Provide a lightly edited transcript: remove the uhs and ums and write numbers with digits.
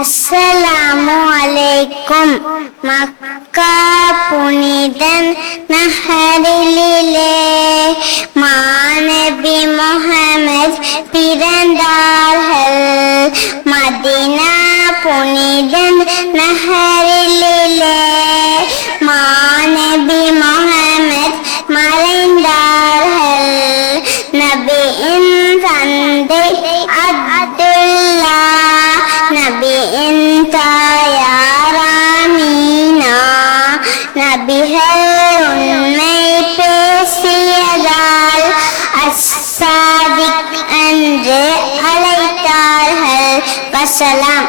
அஸ்ஸலாமு அலைக்கும். மக்கா புனிதன் நஹரிலே மாநபி முஹம்மத் பிறந்தார்கள். மதீனா புனிதன் நஹரிலே மாநபி முஹம்மத் மறைந்தார்கள். நபியின் தந்தை அப்துல்லா, நபியின் தாயார் ஆமீனா. நபிகள் உண்மை பேசியதால் அஸ்ஸாதிக் என்று அழைத்தார்கள். வசலாம்.